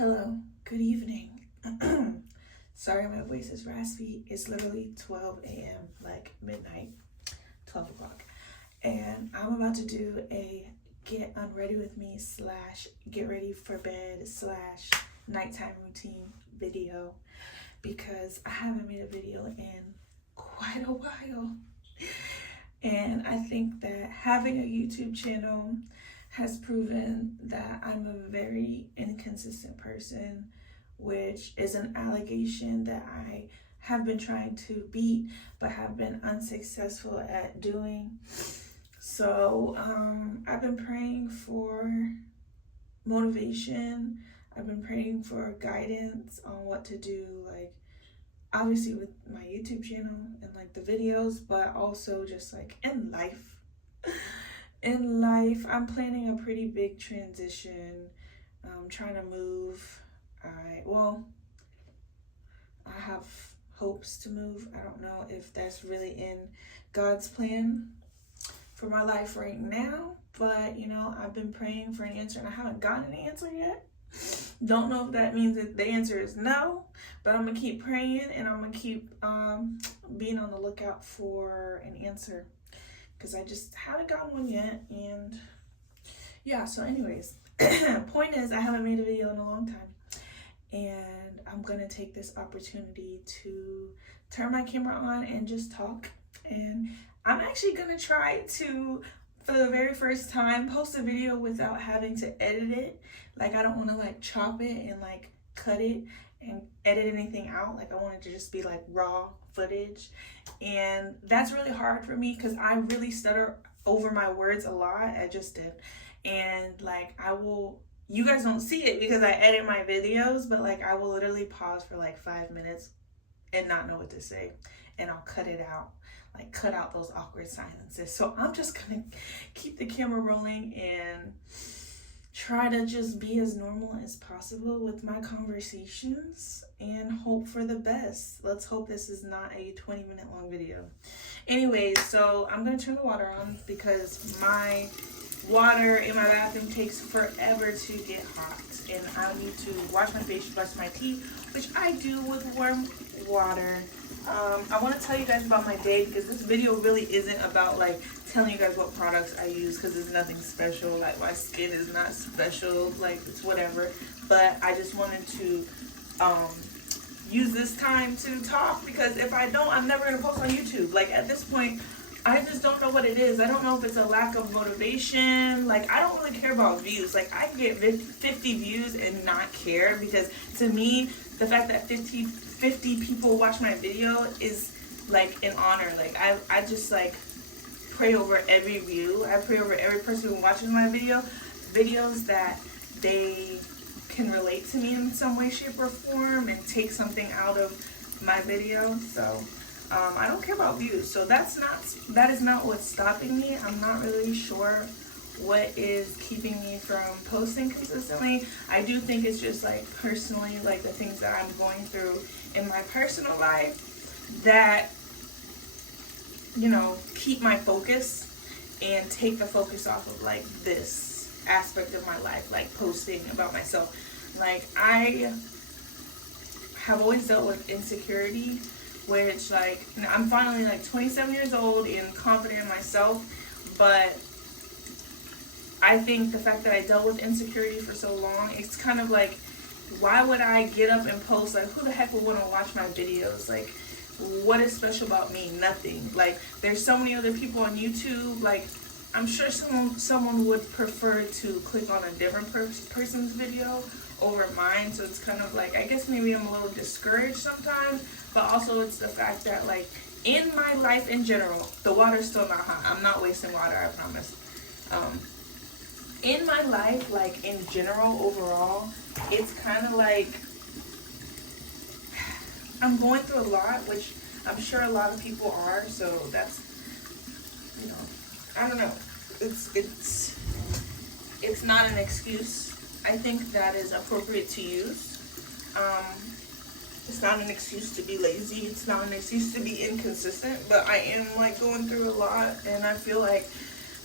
Hello, good evening. Sorry, my voice is raspy. It's literally 12 a.m., like midnight, 12 o'clock. And I'm about to do a get unready with me / get ready for bed / nighttime routine video because I haven't made a video in quite a while. And I think that having a YouTube channel has proven that I'm a very inconsistent person, which is an allegation that I have been trying to beat but have been unsuccessful at doing. So I've been praying for motivation. I've been praying for guidance on what to do, like obviously with my YouTube channel and like the videos, but also just like in life. In life, I'm planning a pretty big transition. I'm trying to move. I have hopes to move. I don't know if that's really in God's plan for my life right now, but I've been praying for an answer and I haven't gotten an answer yet. Don't know if that means that the answer is no, but I'm gonna keep praying and I'm gonna keep being on the lookout for an answer because I just haven't gotten one yet. And yeah, so anyways, point is I haven't made a video in a long time, and I'm gonna take this opportunity to turn my camera on and just talk. And I'm actually gonna try to, for the very first time, post a video without having to edit it. Like I don't want to like chop it and like cut it and edit anything out. Like I want it to just be like raw footage, and that's really hard for me because I really stutter over my words a lot. I just did. And like you guys don't see it because I edit my videos, but like I will literally pause for like 5 minutes and not know what to say, and I'll cut it out, like cut out those awkward silences. So I'm just gonna keep the camera rolling and try to just be as normal as possible with my conversations and hope for the best. Let's hope this is not a 20-minute long video. Anyways, so I'm gonna turn the water on because my water in my bathroom takes forever to get hot, and I need to wash my face, brush my teeth, which I do with warm water. I want to tell you guys about my day because this video really isn't about like telling you guys what products I use because there's nothing special. Like my skin is not special, like it's whatever. But I just wanted to use this time to talk because if I don't, I'm never gonna post on YouTube. Like at this point, I just don't know what it is. I don't know if it's a lack of motivation. Like I don't really care about views. Like I can get 50 views and not care because to me, the fact that 50 people watch my video is like an honor. Like I just like pray over every view. I pray over every person who watches my videos that they can relate to me in some way, shape, or form and take something out of my video. So I don't care about views. So that is not what's stopping me. I'm not really sure what is keeping me from posting consistently. I do think it's just like personally, like the things that I'm going through in my personal life that keep my focus and take the focus off of like this aspect of my life, like posting about myself. Like I have always dealt with insecurity, where it's like I'm finally like 27 years old and confident in myself, but I think the fact that I dealt with insecurity for so long, it's kind of like, why would I get up and post? Like, who the heck would want to watch my videos? Like, what is special about me? Nothing. Like, there's so many other people on YouTube. Like, I'm sure someone would prefer to click on a different person's video over mine. So it's kind of like, I guess maybe I'm a little discouraged sometimes, but also it's the fact that like in my life in general, the water's still not hot. I'm not wasting water, I promise. In my life, like in general, overall, it's kind of like I'm going through a lot, which I'm sure a lot of people are. So that's, I don't know. It's not an excuse. I think that is appropriate to use. It's not an excuse to be lazy. It's not an excuse to be inconsistent. But I am like going through a lot, and I feel like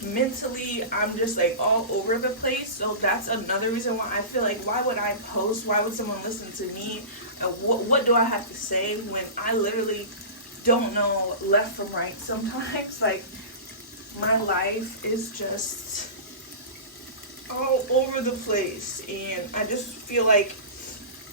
mentally I'm just like all over the place. So that's another reason why I feel like, why would I post? Why would someone listen to me? And what do I have to say when I literally don't know left from right sometimes? Like, my life is just all over the place, and I just feel like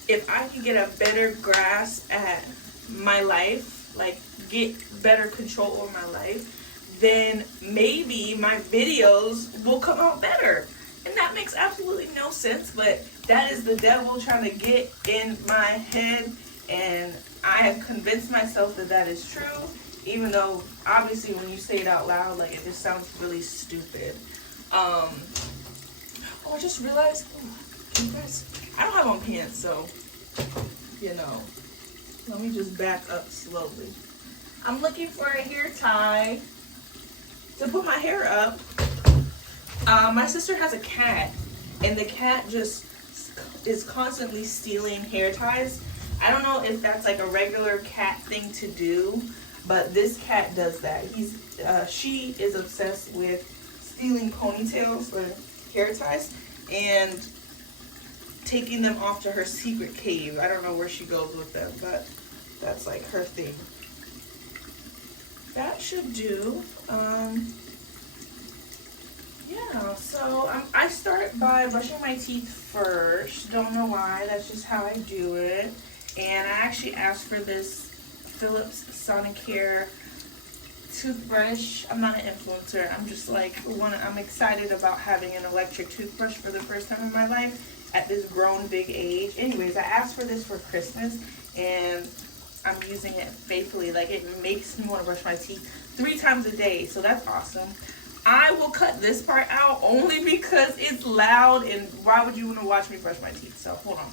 if I can get a better grasp at my life, like get better control over my life, then maybe my videos will come out better. And that makes absolutely no sense, but that is the devil trying to get in my head, and I have convinced myself that that is true, even though obviously when you say it out loud, like, it just sounds really stupid. Oh, I just realized, you guys, I don't have on pants, so, you know, let me just back up slowly. I'm looking for a hair tie to put my hair up. My sister has a cat, and the cat just is constantly stealing hair ties. I don't know if that's like a regular cat thing to do, but this cat does that. She is obsessed with stealing ponytails or hair ties and taking them off to her secret cave. I don't know where she goes with them, but that's like her thing. That should do. Yeah, so I start by brushing my teeth first. Don't know why, that's just how I do it. And I actually asked for this Philips Sonicare toothbrush. I'm not an influencer. I'm just like, I'm excited about having an electric toothbrush for the first time in my life at this grown big age. Anyways, I asked for this for Christmas, and I'm using it faithfully. Like, it makes me want to brush my teeth 3 times a day, so that's awesome. I will cut this part out only because it's loud, and why would you want to watch me brush my teeth? So hold on.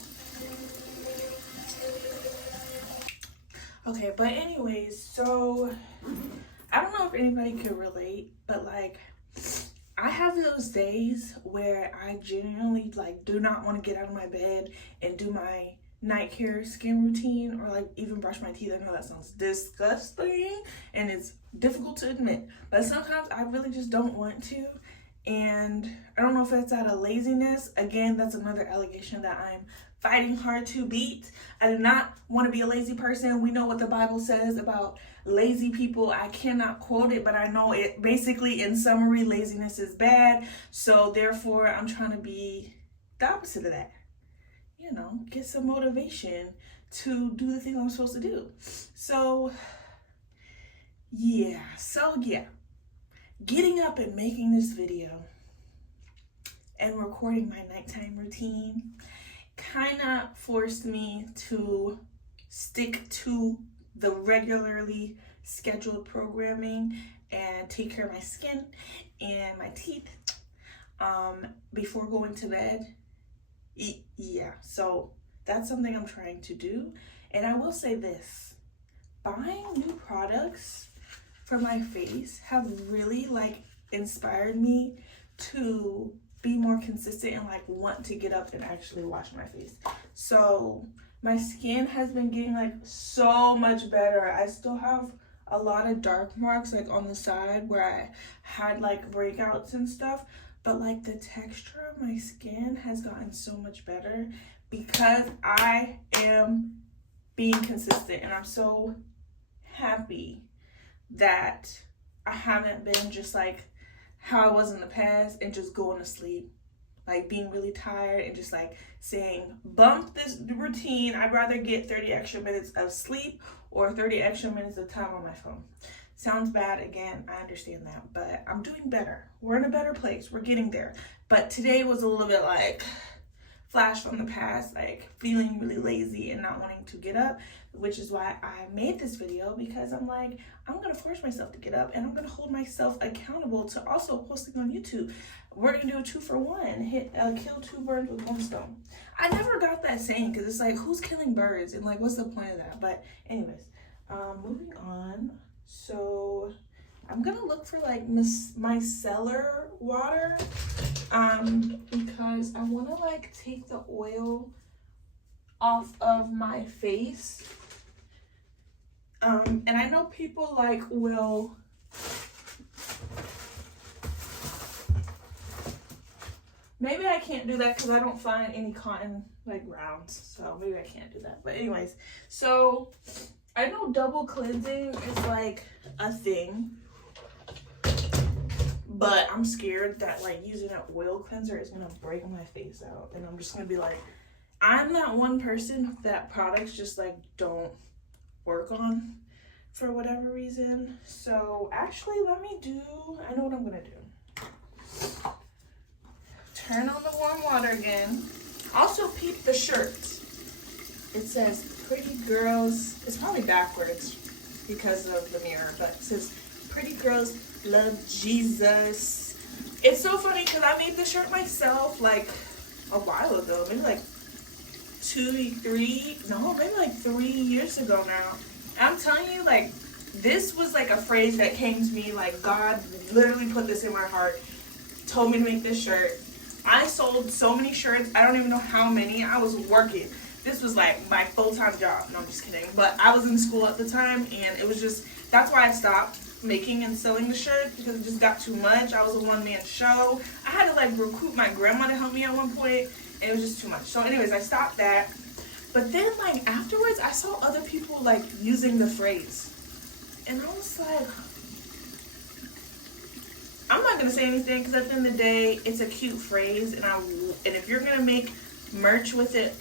Okay, but anyways, so I don't know if anybody could relate, but like, I have those days where I genuinely like do not want to get out of my bed and do my night care skin routine, or like even brush my teeth. I know that sounds disgusting and it's difficult to admit, but sometimes I really just don't want to. And I don't know if that's out of laziness. Again, that's another allegation that I'm fighting hard to beat. I do not want to be a lazy person. We know what the Bible says about lazy people. I cannot quote it, but I know it basically, in summary, laziness is bad. So therefore, I'm trying to be the opposite of that. You know, get some motivation to do the thing I'm supposed to do. So yeah, getting up and making this video and recording my nighttime routine kind of forced me to stick to the regularly scheduled programming and take care of my skin and my teeth before going to bed. Yeah, so that's something I'm trying to do. And I will say this, buying new products for my face have really like inspired me to be more consistent and like want to get up and actually wash my face. So my skin has been getting like so much better. I still have a lot of dark marks like on the side where I had like breakouts and stuff, but like the texture of my skin has gotten so much better because I am being consistent, and I'm so happy that I haven't been just like how I was in the past and just going to sleep, like being really tired and just like saying, bump this routine. I'd rather get 30 extra minutes of sleep or 30 extra minutes of time on my phone. Sounds bad, again, I understand that, but I'm doing better. We're in a better place, we're getting there. But today was a little bit like flash from the past, like feeling really lazy and not wanting to get up, which is why I made this video, because I'm like, I'm gonna force myself to get up and I'm gonna hold myself accountable to also posting on YouTube. We're gonna do a 2-for-1, kill 2 birds with 1 stone. I never got that saying, because it's like, who's killing birds and like what's the point of that? But anyways, moving on. So I'm gonna look for like micellar water because I want to like take the oil off of my face, and I know people like will maybe I can't do that because I don't find any cotton like rounds. So maybe I can't do that. But anyways, so I know double cleansing is like a thing. But I'm scared that like using an oil cleanser is gonna break my face out. And I'm just gonna be like, I'm not one person that products just like don't work on for whatever reason. So actually I know what I'm gonna do. Turn on the warm water again. Also peep the shirt. It says pretty girls, it's probably backwards because of the mirror, but it says pretty girls love Jesus. It's so funny because I made the shirt myself like a while ago, maybe like 3 years ago now. I'm telling you, like, this was like a phrase that came to me, like God literally put this in my heart, told me to make this shirt. I sold so many shirts, I don't even know how many. I was working. This was like my full-time job. No, I'm just kidding. But I was in school at the time, and it was just, that's why I stopped making and selling the shirt, because it just got too much. I was a one-man show. I had to like recruit my grandma to help me at one point, and it was just too much. So anyways, I stopped that. But then like afterwards, I saw other people like using the phrase, and I was like, I'm not gonna say anything because at the end of the day, it's a cute phrase, and if you're gonna make merch with it,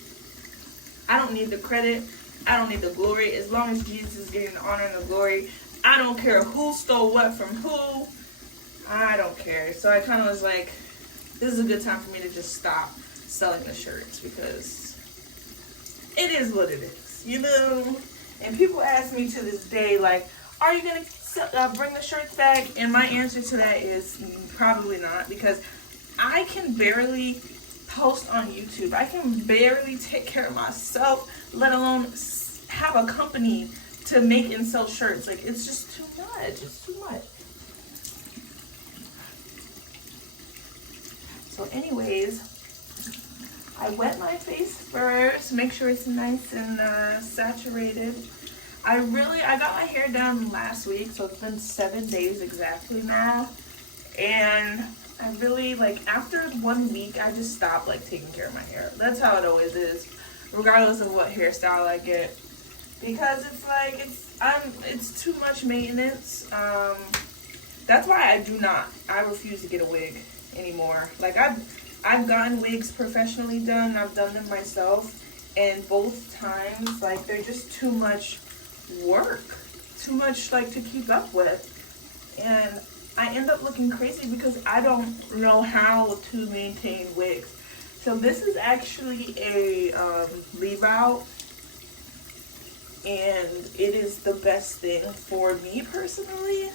I don't need the credit, I don't need the glory. As long as Jesus is getting the honor and the glory, I don't care who stole what from who. I don't care. So I kind of was like, this is a good time for me to just stop selling the shirts because it is what it is, you know? And people ask me to this day, like, are you going to bring the shirts back? And my answer to that is probably not, because I can barely post on YouTube. I can barely take care of myself, let alone have a company to make and sell shirts. Like, it's just too much. It's too much. So anyways, I wet my face first, make sure it's nice and saturated. I got my hair done last week, so it's been 7 days exactly now. And I really, like, after 1 week, I just stopped, like, taking care of my hair. That's how it always is, regardless of what hairstyle I get. Because it's like, it's too much maintenance. That's why I refuse to get a wig anymore. Like, I've gotten wigs professionally done, I've done them myself, and both times, like, they're just too much work, too much, like, to keep up with. And I end up looking crazy because I don't know how to maintain wigs. So this is actually a leave out, and it is the best thing for me personally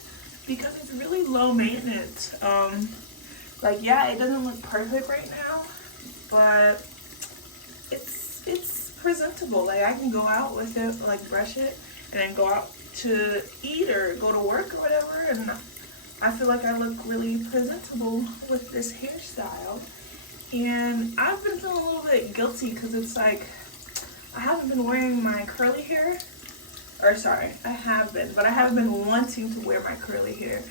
because it's really low maintenance. Like, yeah, it doesn't look perfect right now, but it's presentable. Like, I can go out with it, like, brush it, and then go out to eat or go to work or whatever, and I feel like I look really presentable with this hairstyle. And I've been feeling a little bit guilty because it's like I haven't been wearing my curly hair. Or sorry, I have been, but I haven't been wanting to wear my curly hair.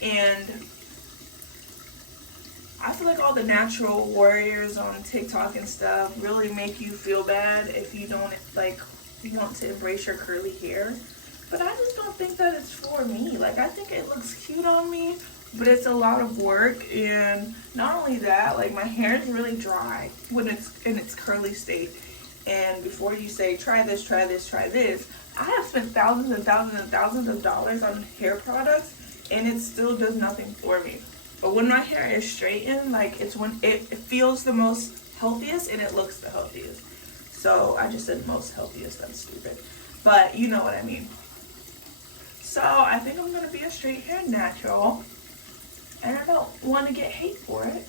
And I feel like all the natural warriors on TikTok and stuff really make you feel bad if you don't, like, want to embrace your curly hair. But I just don't think that it's for me. Like, I think it looks cute on me, but it's a lot of work. And not only that, like, my hair is really dry when it's in its curly state. And before you say, try this, try this, try this, I have spent thousands and thousands and thousands of dollars on hair products, and it still does nothing for me. But when my hair is straightened, like, it's when it feels the most healthiest and it looks the healthiest. So I just said most healthiest, that's stupid. But you know what I mean. So I think I'm going to be a straight hair natural, and I don't want to get hate for it,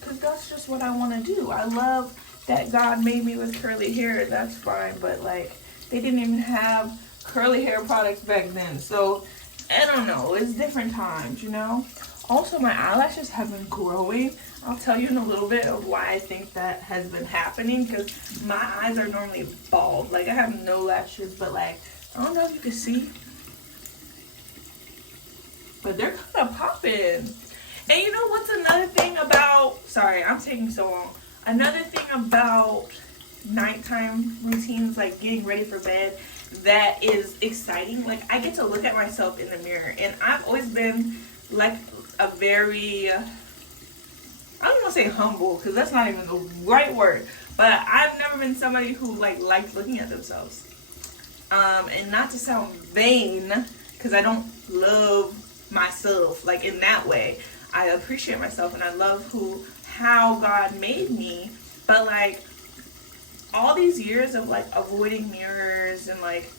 because that's just what I want to do. I love that God made me with curly hair, that's fine, but like, they didn't even have curly hair products back then. So I don't know, it's different times, you know. Also, my eyelashes have been growing. I'll tell you in a little bit of why I think that has been happening, because my eyes are normally bald. Like, I have no lashes, but like, I don't know if you can see, but they're kind of popping. And you know what's another thing about, sorry, I'm taking so long. Another thing about nighttime routines, like getting ready for bed, that is exciting. Like, I get to look at myself in the mirror, and I've always been like a very, I don't want to say humble, because that's not even the right word, but I've never been somebody who like likes looking at themselves. And not to sound vain, because I don't love myself like in that way. I appreciate myself and I love how God made me, but like all these years of like avoiding mirrors, and like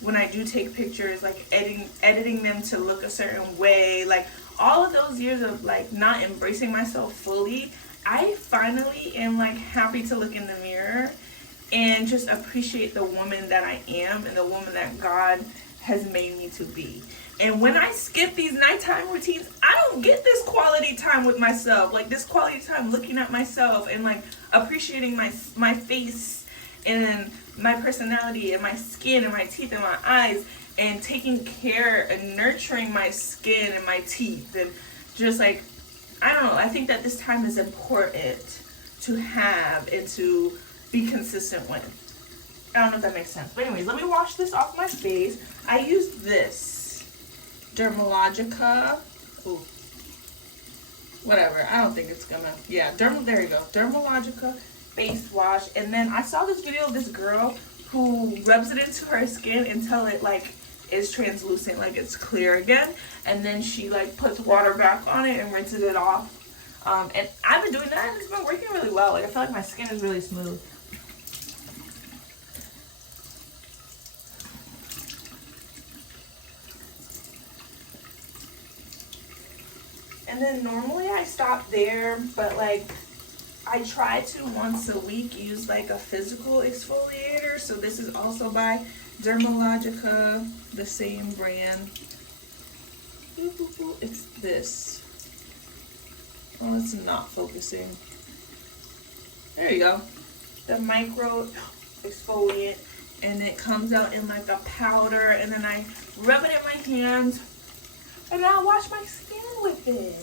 when I do take pictures, like editing them to look a certain way, like all of those years of like not embracing myself fully, I finally am like happy to look in the mirror and just appreciate the woman that I am and the woman that God has made me to be. And when I skip these nighttime routines, I don't get this quality time with myself, like this quality time looking at myself and like appreciating my face and my personality and my skin and my teeth and my eyes, and taking care and nurturing my skin and my teeth, and just like, I don't know, I think that this time is important to have and to be consistent with. I don't know if that makes sense. But anyways, let me wash this off my face. I used this Dermalogica. Ooh. Whatever. I don't think it's gonna. Yeah, there you go. Dermalogica face wash. And then I saw this video of this girl who rubs it into her skin until it like is translucent, like it's clear again. And then she like puts water back on it and rinses it off. And I've been doing that and it's been working really well. Like I feel like my skin is really smooth. And then normally I stop there, but like I try to once a week use like a physical exfoliator. So this is also by Dermalogica, the same brand. It's this. Oh, it's not focusing. There you go. The micro exfoliant, and it comes out in like a powder, and then I rub it in my hands, and I wash my skin with it.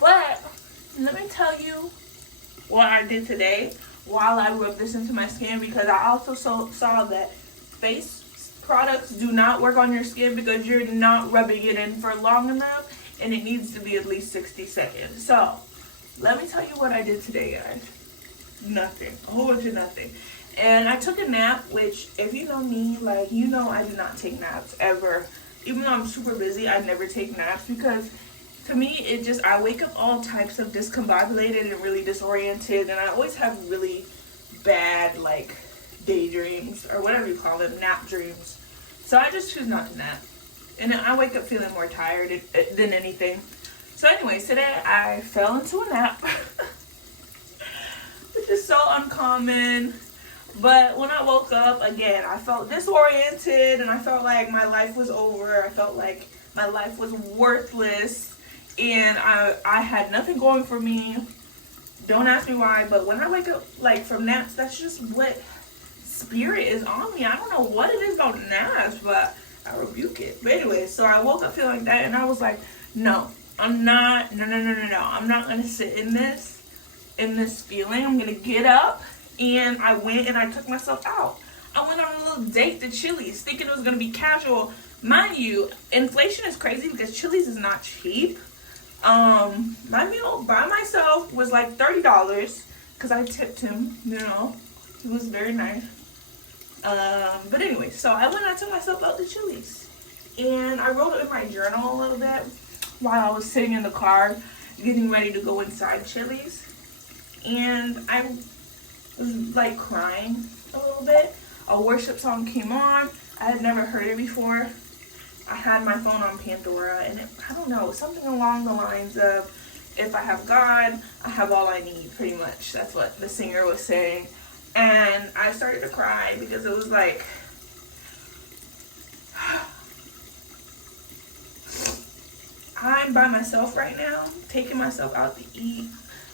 But let me tell you what I did today while I rubbed this into my skin, because I also saw that face products do not work on your skin because you're not rubbing it in for long enough, and it needs to be at least 60 seconds. So let me tell you what I did today, guys. Nothing. A whole bunch of nothing. And I took a nap, which if you know me, like, you know I do not take naps ever. Even though I'm super busy, I never take naps, because to me, I wake up all types of discombobulated and really disoriented, and I always have really bad, like, daydreams, or whatever you call them, nap dreams. So I just choose not to nap. And then I wake up feeling more tired than anything. So anyways, today I fell into a nap, which is so uncommon. But when I woke up, again, I felt disoriented, and I felt like my life was over. I felt like my life was worthless, and I had nothing going for me. Don't ask me why, but when I wake up, like, from naps, that's just what spirit is on me. I don't know what it is about naps, but I rebuke it. But anyway, so I woke up feeling like that, and I was like, no, I'm not, no. I'm not going to sit in this feeling. I'm going to get up. And I went and I took myself out. I went on a little date to Chili's, thinking it was going to be casual. Mind you, inflation is crazy because Chili's is not cheap. My meal by myself was like $30 because I tipped him, you know. It was very nice. But anyway, so I went and I took myself out to Chili's. And I wrote it in my journal a little bit while I was sitting in the car getting ready to go inside Chili's. And I was like crying a little bit. A worship song came on. I had never heard it before. I had my phone on Pandora, and I don't know, something along the lines of, if I have God, I have all I need, pretty much. That's what the singer was saying. And I started to cry because it was like, I'm by myself right now, taking myself out to eat.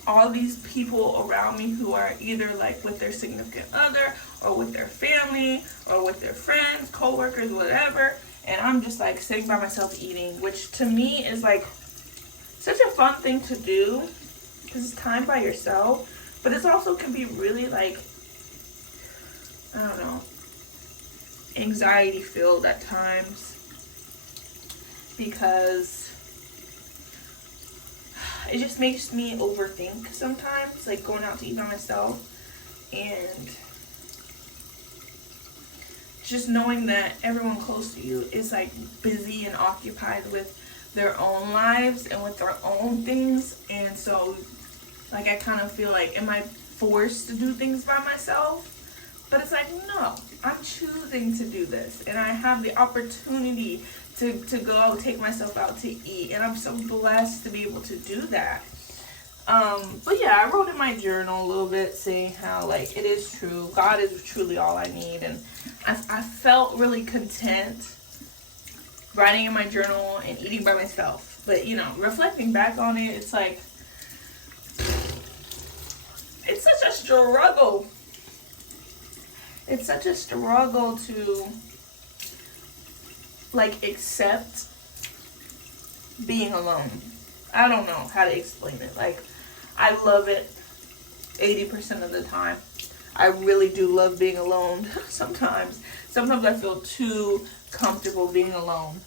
All these people around me who are either like with their significant other or with their family or with their friends, co-workers, whatever. And I'm just like sitting by myself eating, which to me is like such a fun thing to do because it's time by yourself, but it also can be really like, I don't know, anxiety filled at times because it just makes me overthink sometimes, like going out to eat by myself, and just knowing that everyone close to you is like busy and occupied with their own lives and with their own things. And so like I kind of feel like, am I forced to do things by myself? But it's like, no, I'm choosing to do this, and I have the opportunity to go take myself out to eat, and I'm so blessed to be able to do that. But yeah, I wrote in my journal a little bit saying how like it is true, God is truly all I need, and I felt really content writing in my journal and eating by myself. But you know, reflecting back on it, it's like it's such a struggle. It's such a struggle to like accept being alone. I don't know how to explain it. Like, I love it 80% of the time. I really do love being alone. Sometimes I feel too comfortable being alone.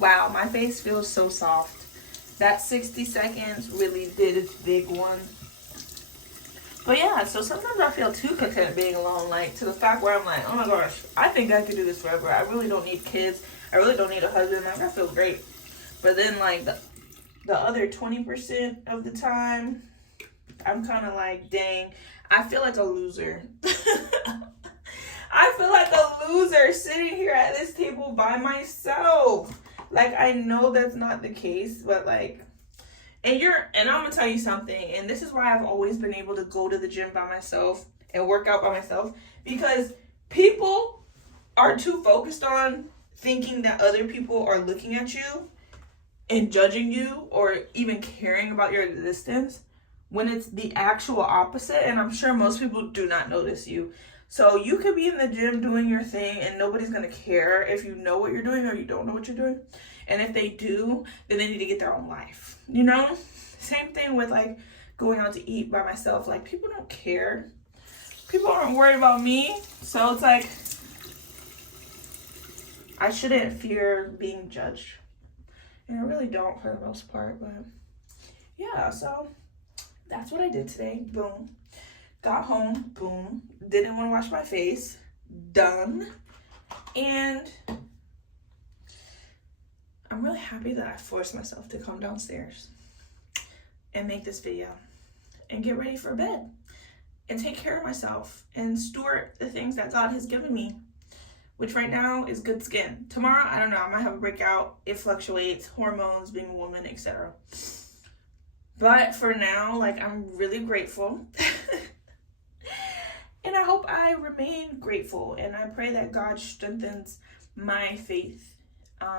Wow, my face feels so soft. That 60 seconds really did its big one. But yeah, so sometimes I feel too content being alone, like to the fact where I'm like, oh my gosh, I think I could do this forever. I really don't need kids. I really don't need a husband. Like, I feel great. But then like the other 20% of the time, I'm kind of like, dang, I feel like a loser. I feel like a loser sitting here at this table by myself. Like, I know that's not the case, but like, and I'm gonna tell you something, and this is why I've always been able to go to the gym by myself and work out by myself, because people are too focused on thinking that other people are looking at you and judging you or even caring about your existence, when it's the actual opposite. And I'm sure most people do not notice you. So you could be in the gym doing your thing and nobody's going to care if you know what you're doing or you don't know what you're doing. And if they do, then they need to get their own life, you know? Same thing with like going out to eat by myself. Like, people don't care. People aren't worried about me. So it's like, I shouldn't fear being judged. And I really don't for the most part. But yeah, so that's what I did today. Boom. Got home. Boom. Didn't want to wash my face. Done. And I'm really happy that I forced myself to come downstairs and make this video and get ready for bed and take care of myself and steward the things that God has given me, which right now is good skin. Tomorrow, I don't know, I might have a breakout. It fluctuates, hormones, being a woman, etc. But for now, like, I'm really grateful. And I hope I remain grateful, and I pray that God strengthens my faith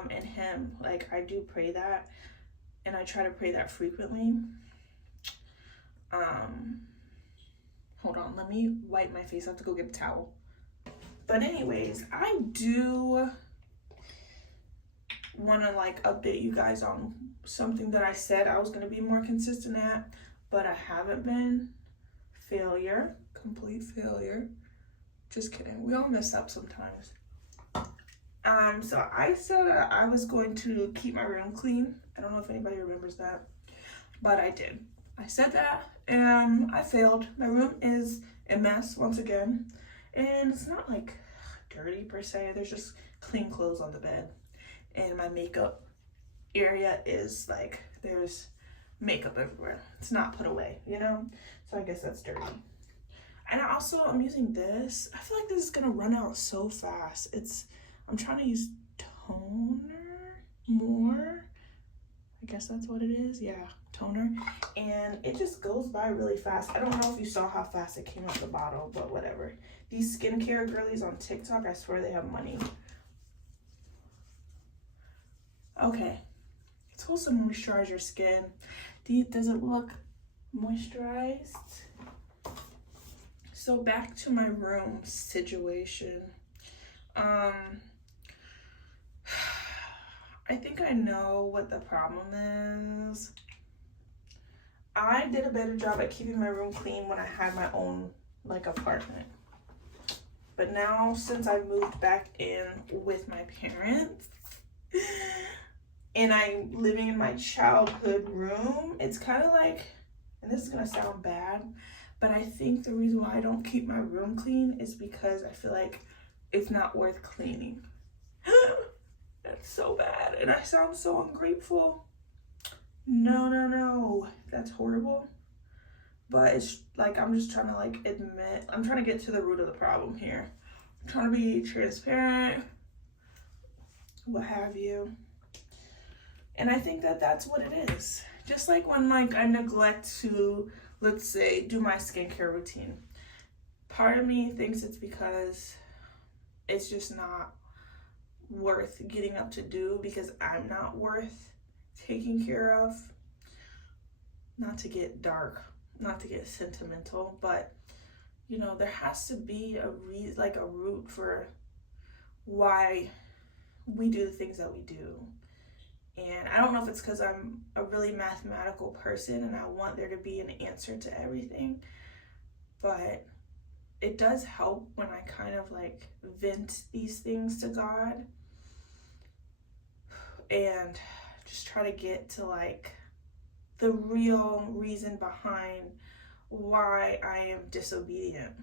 in him. Like, I do pray that, and I try to pray that frequently. Hold on, let me wipe my face. I have to go get a towel. But anyways, I do want to like update you guys on something that I said I was going to be more consistent at, but I haven't been. Failure. Complete failure. Just kidding. We all mess up sometimes. So I said I was going to keep my room clean. I don't know if anybody remembers that, but I did. I said that, and I failed. My room is a mess once again, and it's not like dirty per se. There's just clean clothes on the bed, and my makeup area is like, there's makeup everywhere. It's not put away, you know? So I guess that's dirty. And I'm using this. I feel like this is gonna run out so fast. I'm trying to use toner more. I guess that's what it is. Yeah, toner. And it just goes by really fast. I don't know if you saw how fast it came out the bottle, but whatever. These skincare girlies on TikTok, I swear they have money. Okay. It's supposed to moisturize your skin. Does it look moisturized? So back to my room situation. I think I know what the problem is. I did a better job at keeping my room clean when I had my own like apartment. But now since I moved back in with my parents and I'm living in my childhood room, it's kind of like, and this is gonna sound bad, but I think the reason why I don't keep my room clean is because I feel like it's not worth cleaning. That's so bad, and I sound so ungrateful. No, that's horrible. But it's like, I'm just trying to like admit, I'm trying to get to the root of the problem here. I'm trying to be transparent, what have you. And I think that that's what it is. Just like when like I neglect to, let's say, do my skincare routine. Part of me thinks it's because it's just not worth getting up to do, because I'm not worth taking care of. Not to get dark, not to get sentimental, but you know, there has to be a reason, like a root for why we do the things that we do. And I don't know if it's because I'm a really mathematical person and I want there to be an answer to everything, but it does help when I kind of like vent these things to God and just try to get to like the real reason behind why I am disobedient.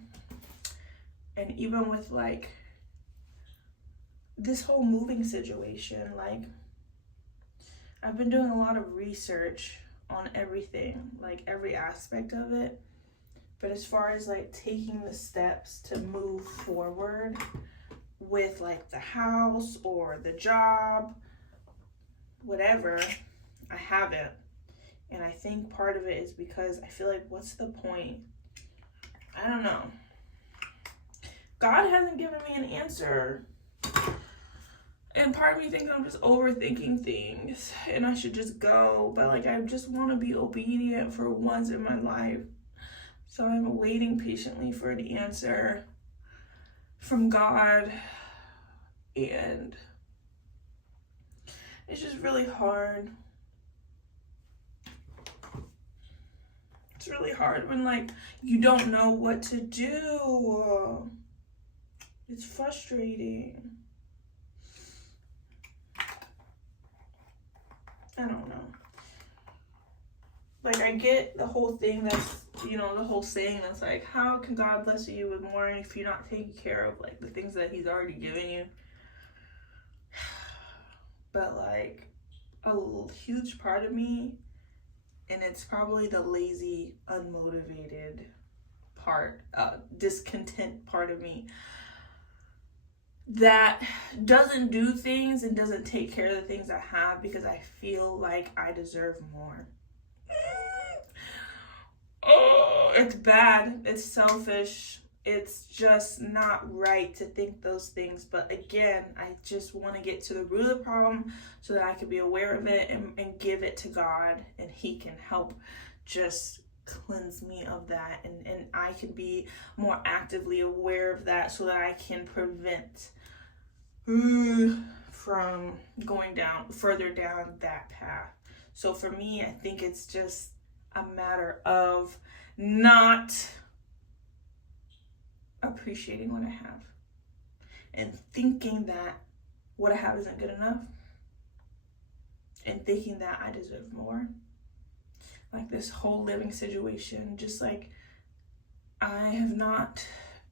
And even with like this whole moving situation, like I've been doing a lot of research on everything, like every aspect of it. But as far as like taking the steps to move forward with like the house or the job, whatever, I haven't. And I think part of it is because I feel like, what's the point? I don't know. God hasn't given me an answer. And part of me thinks I'm just overthinking things and I should just go. But like, I just want to be obedient for once in my life. So I'm waiting patiently for the answer from God. And it's just really hard. It's really hard when like you don't know what to do. It's frustrating. I don't know. Like I get the whole thing that's, you know, the whole saying that's like, how can God bless you with more if you're not taking care of like the things that he's already given you? But like a huge part of me, and it's probably the lazy, unmotivated part, discontent part of me, that doesn't do things and doesn't take care of the things I have because I feel like I deserve more. Oh, it's bad. It's selfish. It's just not right to think those things. But again, I just want to get to the root of the problem so that I can be aware of it and give it to God, and he can help just cleanse me of that, and I can be more actively aware of that so that I can prevent from going further down that path. So for me, I think it's just a matter of not appreciating what I have and thinking that what I have isn't good enough and thinking that I deserve more. Like this whole living situation, just like I have not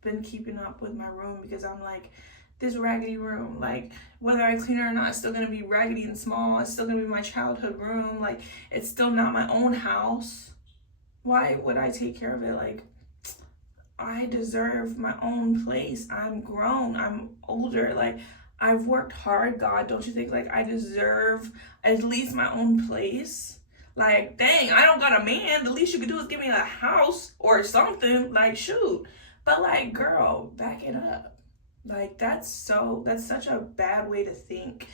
been keeping up with my room because I'm like, this raggedy room, like whether I clean it or not, it's still gonna be raggedy and small. It's still gonna be my childhood room. Like it's still not my own house. Why would I take care of it? Like I deserve my own place. I'm grown. I'm older. Like I've worked hard, God. Don't you think like I deserve at least my own place? Like, dang, I don't got a man. The least you could do is give me a house or something. Like, shoot. But like, girl, back it up. Like, that's such a bad way to think.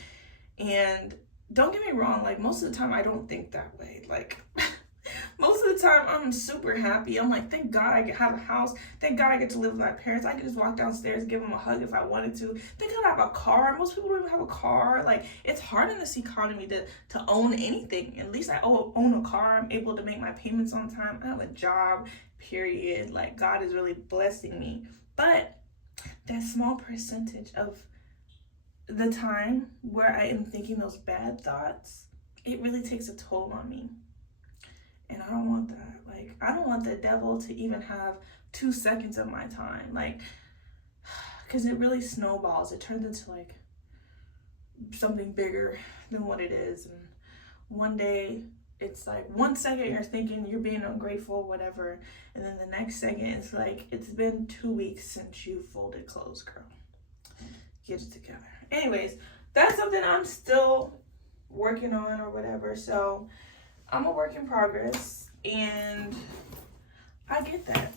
And don't get me wrong, like most of the time I don't think that way. Like most of the time I'm super happy. I'm like, thank God I have a house. Thank God I get to live with my parents. I can just walk downstairs and give them a hug if I wanted to. Thank God I have a car. Most people don't even have a car. Like, it's hard in this economy to own anything. At least I own a car. I'm able to make my payments on time. I have a job, period. Like, God is really blessing me. But that small percentage of the time where I am thinking those bad thoughts, it really takes a toll on me. And I don't want that. Like, I don't want the devil to even have 2 seconds of my time. Like, because it really snowballs. It turns into like something bigger than what it is. And one day it's like 1 second you're thinking you're being ungrateful, whatever. And then the next second it's like, it's been 2 weeks since you folded clothes, girl. Get it together. Anyways, that's something I'm still working on or whatever. So I'm a work in progress, and I get that.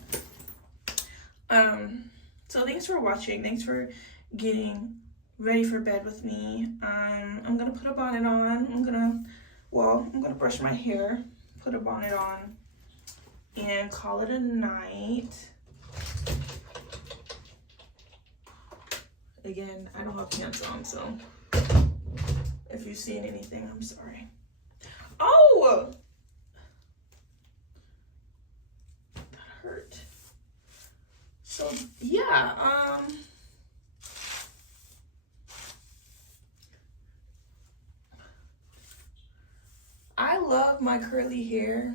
So thanks for watching. Thanks for getting ready for bed with me. I'm gonna put a bonnet on. I'm gonna brush my hair, put a bonnet on, and call it a night. Again, I don't have pants on, so if you've seen anything, I'm sorry. Oh! That hurt. So, yeah, I love my curly hair,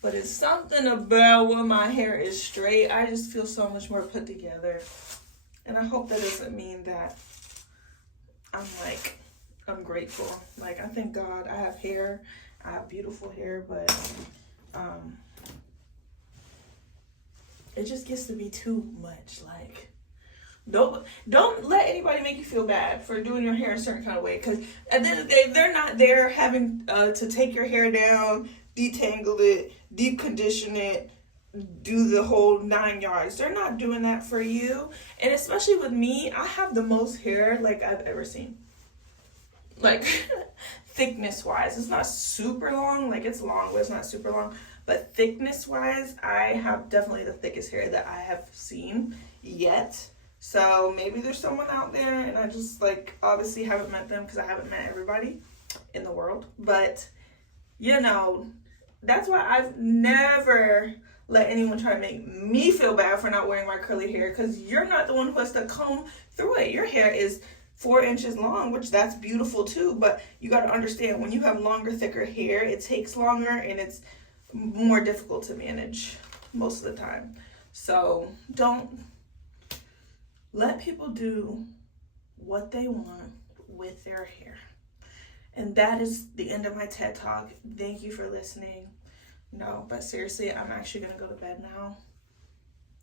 but it's something about when my hair is straight. I just feel so much more put together. And I hope that doesn't mean that I'm grateful. Like, I thank God I have hair. I have beautiful hair, but it just gets to be too much. Like, don't let anybody make you feel bad for doing your hair a certain kind of way, because at the end of the day, they're not there having to take your hair down, detangle it, deep condition it, do the whole 9 yards. They're not doing that for you. And especially with me, I have the most hair like I've ever seen. Like, thickness wise, it's not super long. Like, it's long, but it's not super long. But thickness wise, I have definitely the thickest hair that I have seen yet. So maybe there's someone out there, and I just, like, obviously haven't met them because I haven't met everybody in the world. But, you know, that's why I've never let anyone try to make me feel bad for not wearing my curly hair, because you're not the one who has to comb through it. Your hair is 4 inches long, which that's beautiful too, but you got to understand, when you have longer, thicker hair, it takes longer and it's more difficult to manage most of the time. So don't let people do what they want with their hair. And that is the end of my TED Talk. Thank you for listening. No, but seriously, I'm actually going to go to bed now,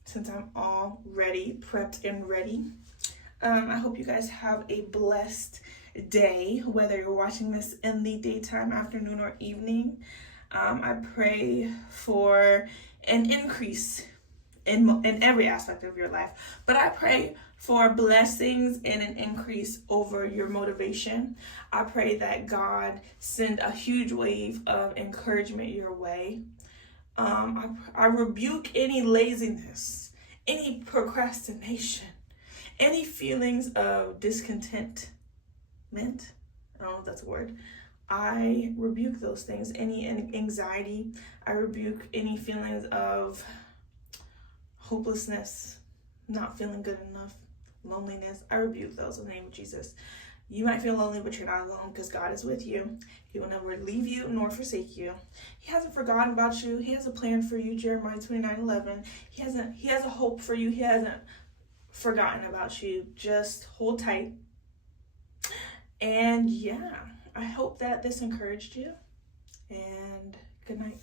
since I'm all ready, prepped and ready. I hope you guys have a blessed day, whether you're watching this in the daytime, afternoon, or evening. I pray for an increase in every aspect of your life, but I pray for blessings and an increase over your motivation. I pray that God send a huge wave of encouragement your way. I rebuke any laziness, any procrastination, any feelings of discontentment. I don't know if that's a word. I rebuke those things. Any anxiety. I rebuke any feelings of hopelessness, not feeling good enough, loneliness. I rebuke those in the name of Jesus. You might feel lonely, but you're not alone, because God is with you. He will never leave you nor forsake you. He hasn't forgotten about you. He has a plan for you, Jeremiah 29:11. He has a hope for you. He hasn't forgotten about you. Just hold tight. And yeah, I hope that this encouraged you. And good night.